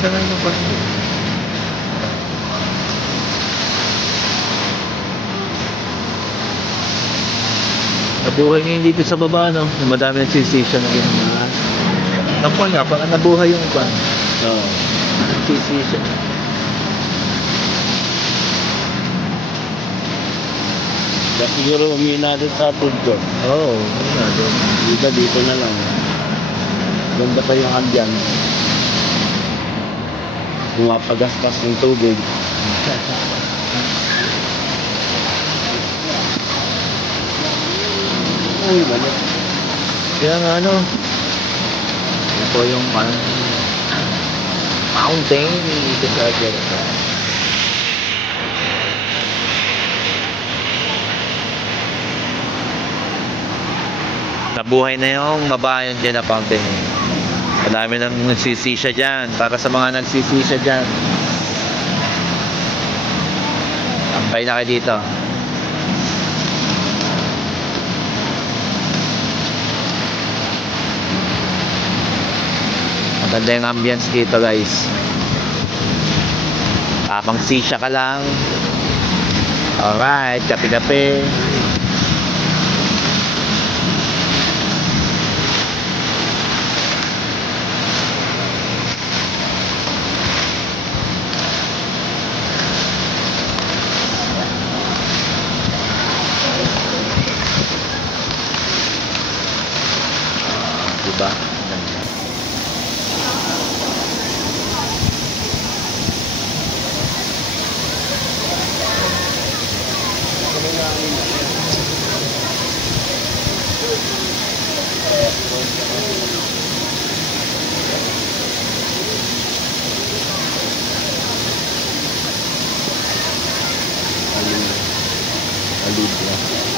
Ganda nga yung kwarto. Nabuhay ngayon dito sa baba, no? Madami nagsisisyon na ginawa. Nakuha nga, parang nabuhay yung iba. Oo. Nagsisisyon. Kaya siguro umina doon sa food court. Oo, yun nga doon. Dito na lang. Ganda pa yung andyan. Pumapagaspas ng tubig. Uy, malit. Kaya nga ano, ito yung mountain dito sa Jericho. Nabuhay na yung mabayan dyan na fountain. Madami nang nagsisisya dyan. Para sa mga nagsisisya dyan, tambay na kayo dito. Maganda yung ambience dito, guys. Pang sisya ka lang. Alright, kape-kape. Diba? Alib lang.